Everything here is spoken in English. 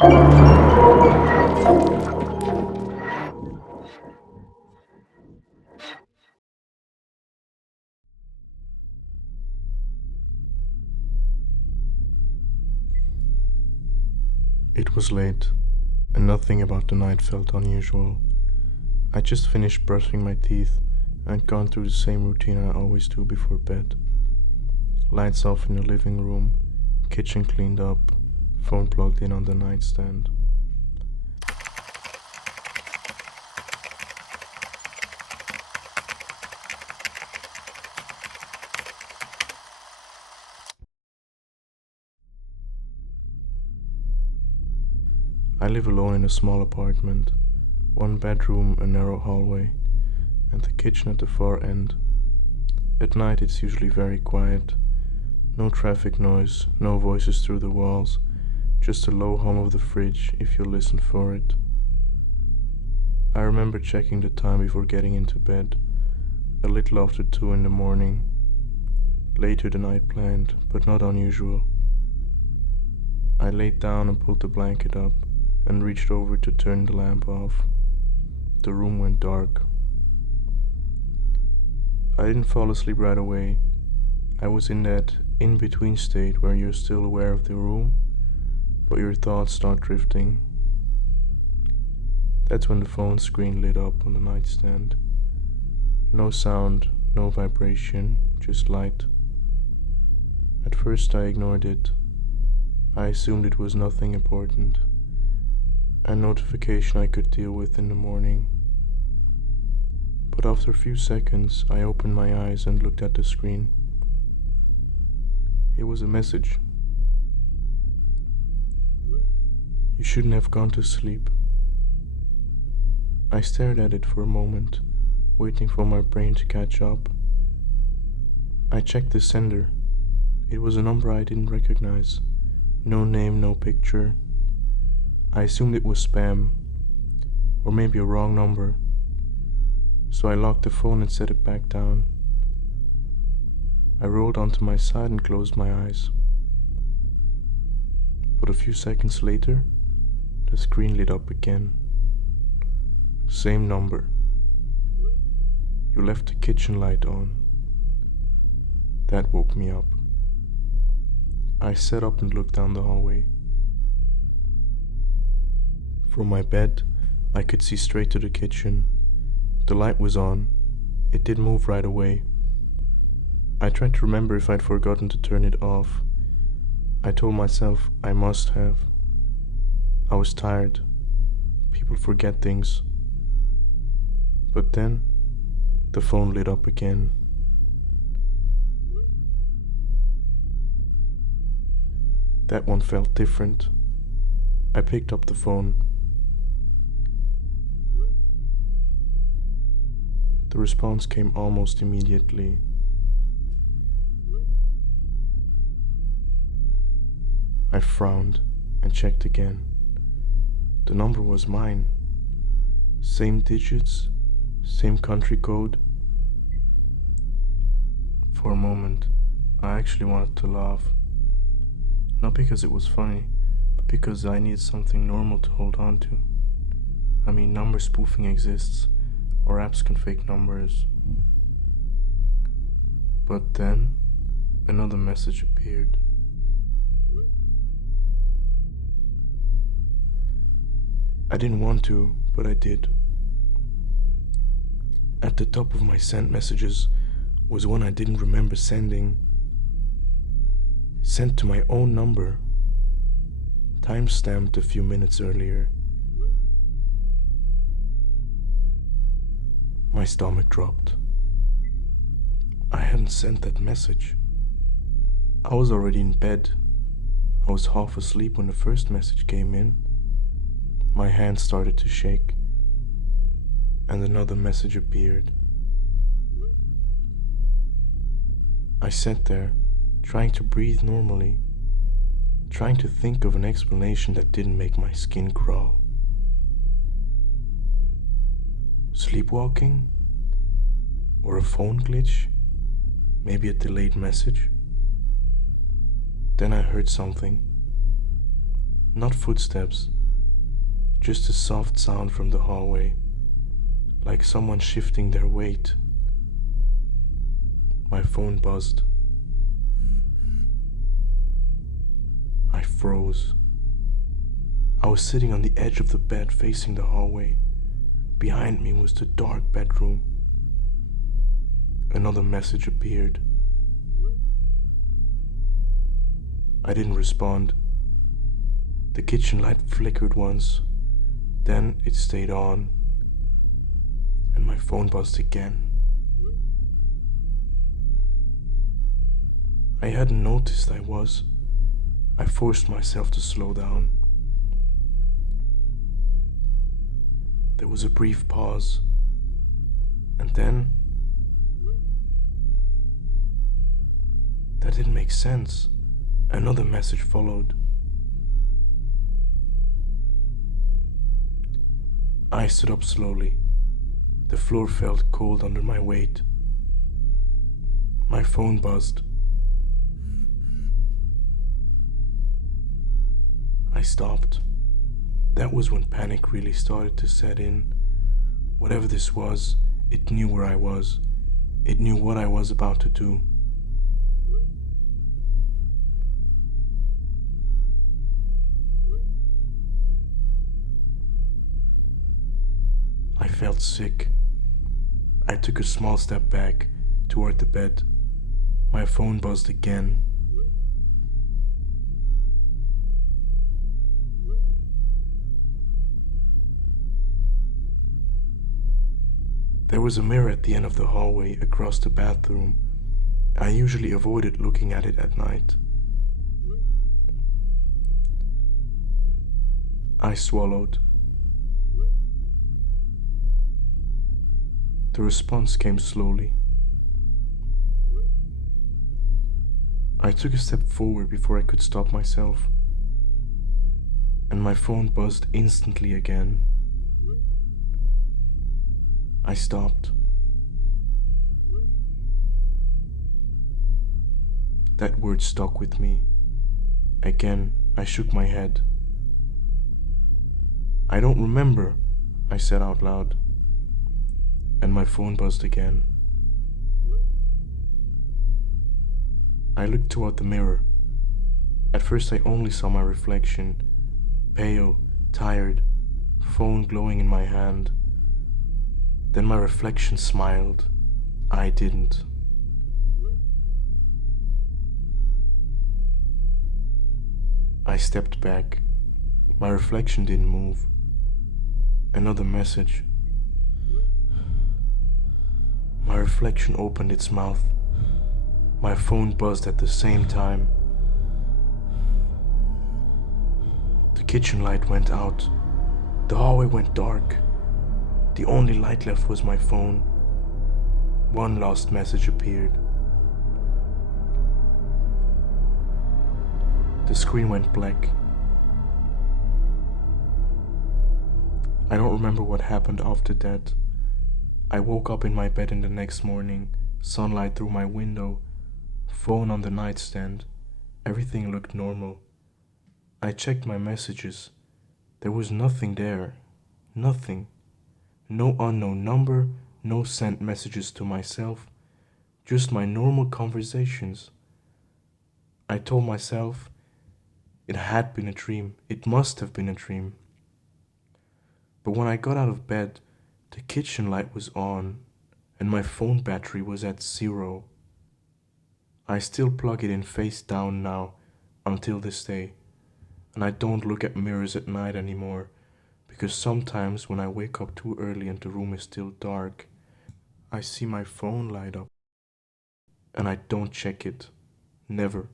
It was late, and nothing about the night felt unusual. I just finished brushing my teeth and gone through the same routine I always do before bed. Lights off in the living room, kitchen cleaned up, phone plugged in on the nightstand. I live alone in a small apartment, one bedroom, a narrow hallway, and the kitchen at the far end. At night it's usually very quiet. No traffic noise, no voices through the walls, just a low hum of the fridge if you listen for it. I remember checking the time before getting into bed, a little after 2 in the morning. Later than I'd planned, but not unusual. I laid down and pulled the blanket up and reached over to turn the lamp off. The room went dark. I didn't fall asleep right away. I was in that in-between state where you're still aware of the room, but your thoughts start drifting. That's when the phone screen lit up on the nightstand. No sound, no vibration, just light. At first I ignored it. I assumed it was nothing important. A notification I could deal with in the morning. But after a few seconds, I opened my eyes and looked at the screen. It was a message. You shouldn't have gone to sleep. I stared at it for a moment, waiting for my brain to catch up. I checked the sender. It was a number I didn't recognize. No name, no picture. I assumed it was spam, or maybe a wrong number. So I locked the phone and set it back down. I rolled onto my side and closed my eyes. But a few seconds later, the screen lit up again. Same number. You left the kitchen light on. That woke me up. I sat up and looked down the hallway. From my bed, I could see straight to the kitchen. The light was on. It did move right away. I tried to remember if I'd forgotten to turn it off. I told myself I must have. I was tired. People forget things. But then, the phone lit up again. That one felt different. I picked up the phone. The response came almost immediately. I frowned and checked again. The number was mine. Same digits, same country code. For a moment, I actually wanted to laugh. Not because it was funny, but because I needed something normal to hold on to. I mean, number spoofing exists, or apps can fake numbers. But then, another message appeared. I didn't want to, but I did. At the top of my sent messages was one I didn't remember sending. Sent to my own number. Time-stamped a few minutes earlier. My stomach dropped. I hadn't sent that message. I was already in bed. I was half asleep when the first message came in. My hand started to shake, and another message appeared. I sat there, trying to breathe normally, trying to think of an explanation that didn't make my skin crawl. Sleepwalking? Or a phone glitch? Maybe a delayed message? Then I heard something. Not footsteps, just a soft sound from the hallway, like someone shifting their weight. My phone buzzed. I froze. I was sitting on the edge of the bed facing the hallway. Behind me was the dark bedroom. Another message appeared. I didn't respond. The kitchen light flickered once, then it stayed on, and my phone buzzed again. I hadn't noticed I was. I forced myself to slow down. There was a brief pause, and then that didn't make sense. Another message followed. I stood up slowly. The floor felt cold under my weight. My phone buzzed. I stopped. That was when panic really started to set in. Whatever this was, it knew where I was. It knew what I was about to do. I felt sick. I took a small step back toward the bed. My phone buzzed again. There was a mirror at the end of the hallway across the bathroom. I usually avoided looking at it at night. I swallowed. The response came slowly. I took a step forward before I could stop myself, and my phone buzzed instantly again. I stopped. That word stuck with me. Again, I shook my head. I don't remember, I said out loud, and my phone buzzed again. I looked toward the mirror. At first I only saw my reflection, pale, tired, phone glowing in my hand. Then my reflection smiled. I didn't. I stepped back. My reflection didn't move. Another message. My reflection opened its mouth. My phone buzzed at the same time. The kitchen light went out. The hallway went dark. The only light left was my phone. One last message appeared. The screen went black. I don't remember what happened after that. I woke up in my bed in the next morning, sunlight through my window, phone on the nightstand. Everything looked normal. I checked my messages. There was nothing there. Nothing. No unknown number, no sent messages to myself, just my normal conversations. I told myself it had been a dream. It must have been a dream. But when I got out of bed, the kitchen light was on and my phone battery was at 0. I still plug it in face down now until this day, and I don't look at mirrors at night anymore because sometimes when I wake up too early and the room is still dark, I see my phone light up and I don't check it. Never.